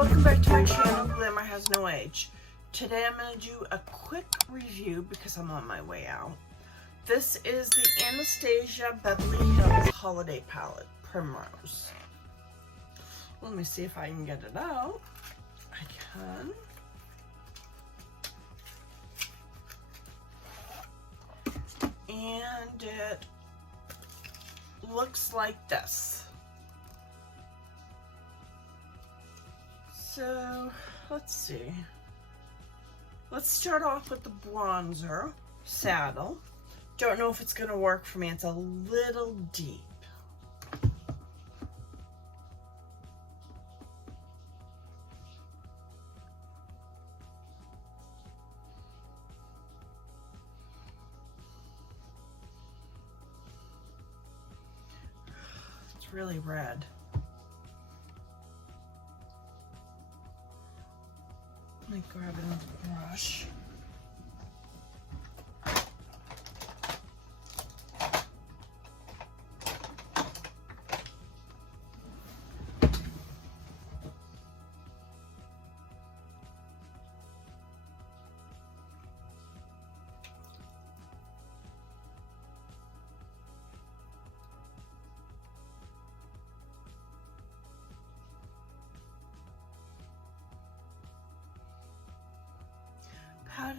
Welcome back to my channel, Glamour Has No Age. Today I'm going to do a quick review because I'm on my way out. This is the Anastasia Beverly Hills Holiday Palette, Primrose. Let me see if I can get it out. I can. And it looks like this. So, let's see. Let's start off with the bronzer, Saddle. Don't know if it's going to work for me. It's a little deep. It's really red. Let me grab another brush.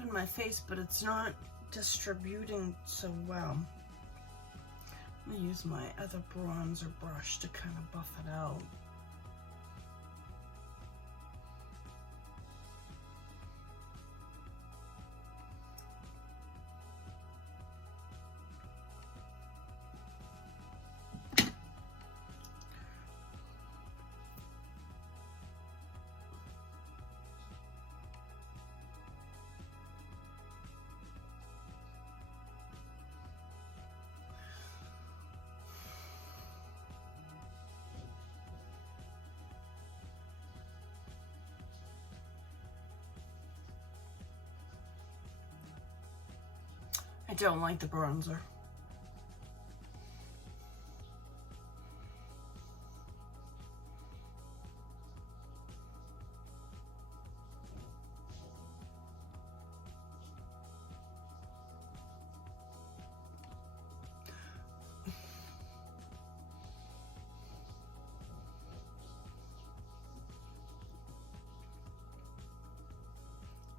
In my face, but it's not distributing so well. I'm gonna use my other bronzer brush to kind of buff it out. I don't like the bronzer.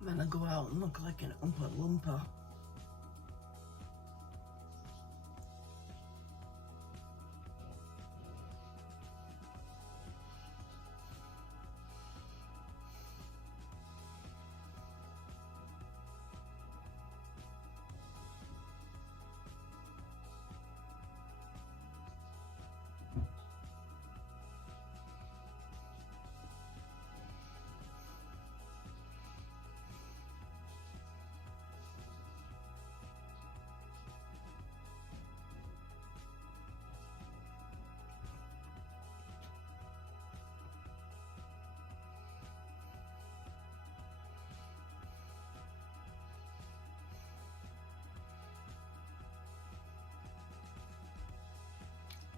I'm gonna go out and look like an Oompa Loompa.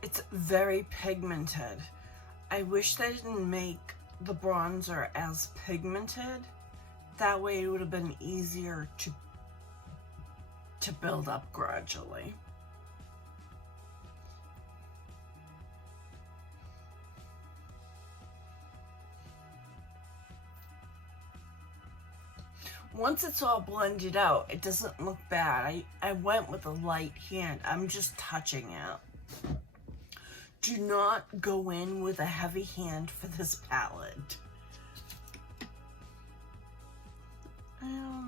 It's very pigmented. I wish they didn't make the bronzer as pigmented. That way it would have been easier to build up gradually. Once it's all blended out, it doesn't look bad. I went with a light hand. I'm just touching it. Do not go in with a heavy hand for this palette.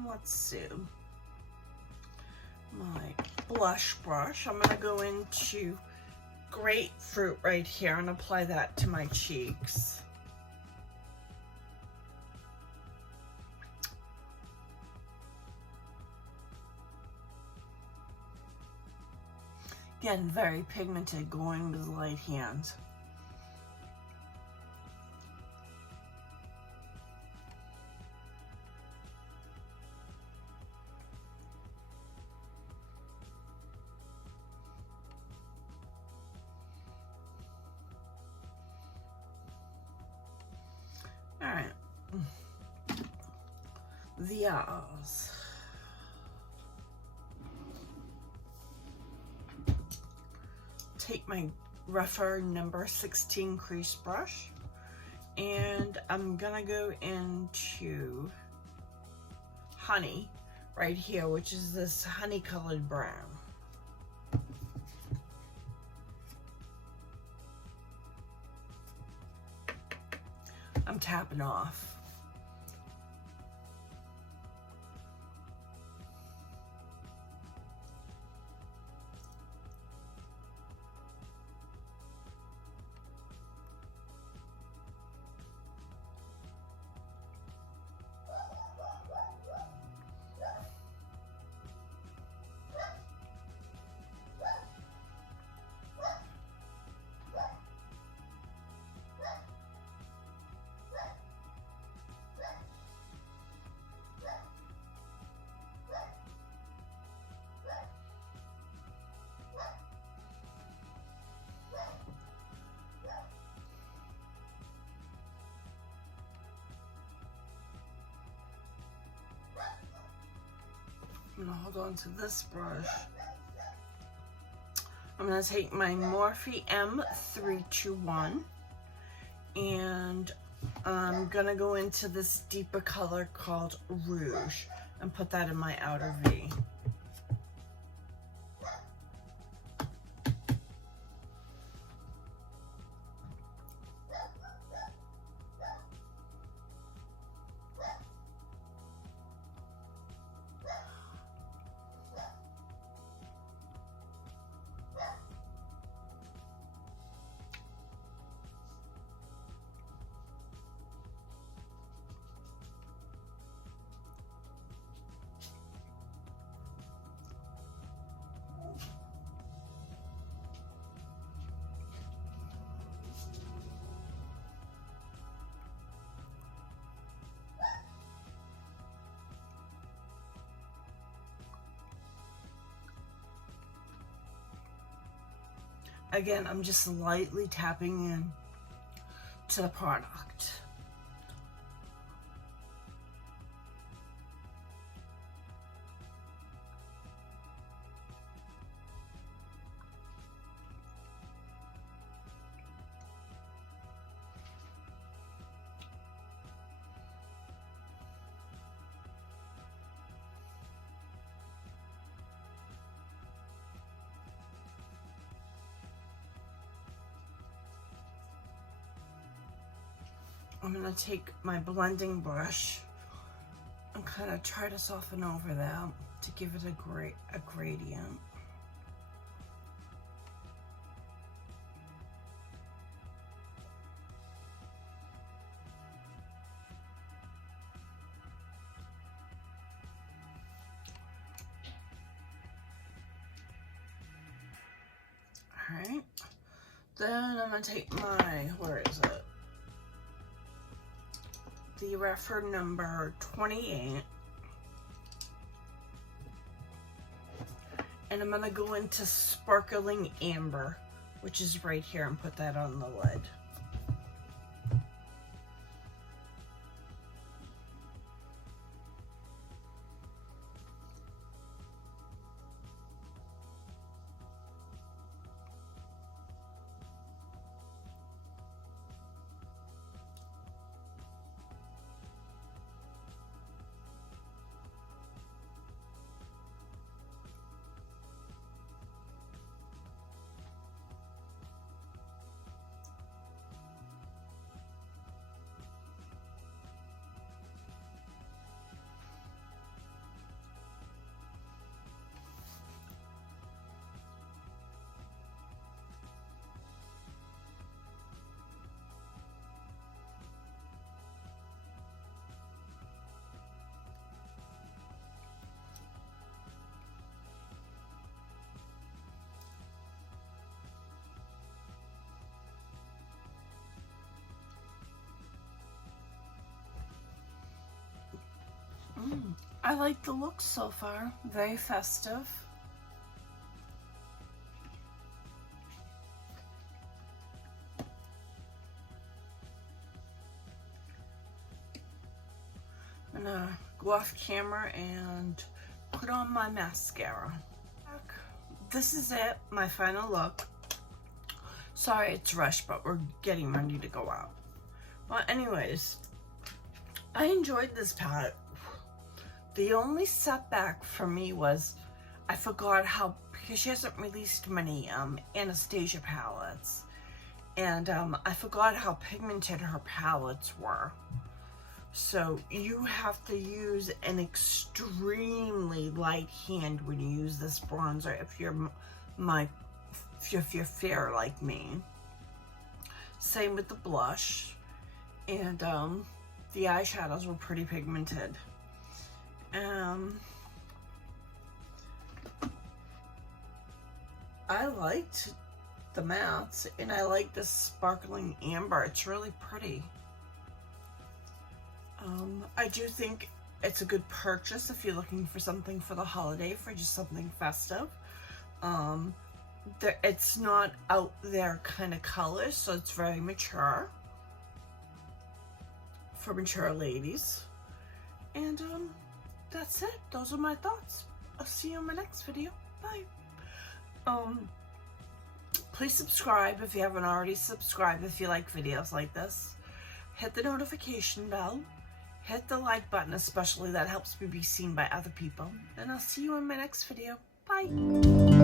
Let's see. My blush brush. I'm going to go into Grapefruit right here and apply that to my cheeks. Again, very pigmented, going with light hands. All right, the eyes. Take my rougher number 16 crease brush, and I'm gonna go into honey right here, which is this honey colored brown. I'm tapping off. I'm gonna hold on to this brush. I'm gonna take my Morphe M321 and I'm gonna go into this deeper color called Rouge and put that in my outer V. Again, I'm just lightly tapping in to the product. I'm gonna take my blending brush and kind of try to soften over that to give it a gradient. All right, then I'm gonna take my, where is it? The reference number 28, and I'm gonna go into Sparkling Amber, which is right here, and put that on the lid. I like the look so far, very festive. gonna go off camera and put on my mascara. This is it, my final look. Sorry it's rushed, but we're getting ready to go out. But anyways, I enjoyed this palette. The only setback for me was I forgot how, because she hasn't released many Anastasia palettes, and I forgot how pigmented her palettes were. So you have to use an extremely light hand when you use this bronzer if you're fair like me. Same with the blush, and the eyeshadows were pretty pigmented. I liked the mattes, and I like this sparkling amber. It's really pretty. I do think it's a good purchase if you're looking for something for the holiday, for just something festive. It's not out there kind of colors, so it's very mature for mature ladies. And that's it. Those are my thoughts. I'll see you in my next video. Bye. Please subscribe if you haven't already subscribed if you like videos like this. Hit the notification bell. Hit the like button, especially. That helps me be seen by other people. And I'll see you in my next video. Bye.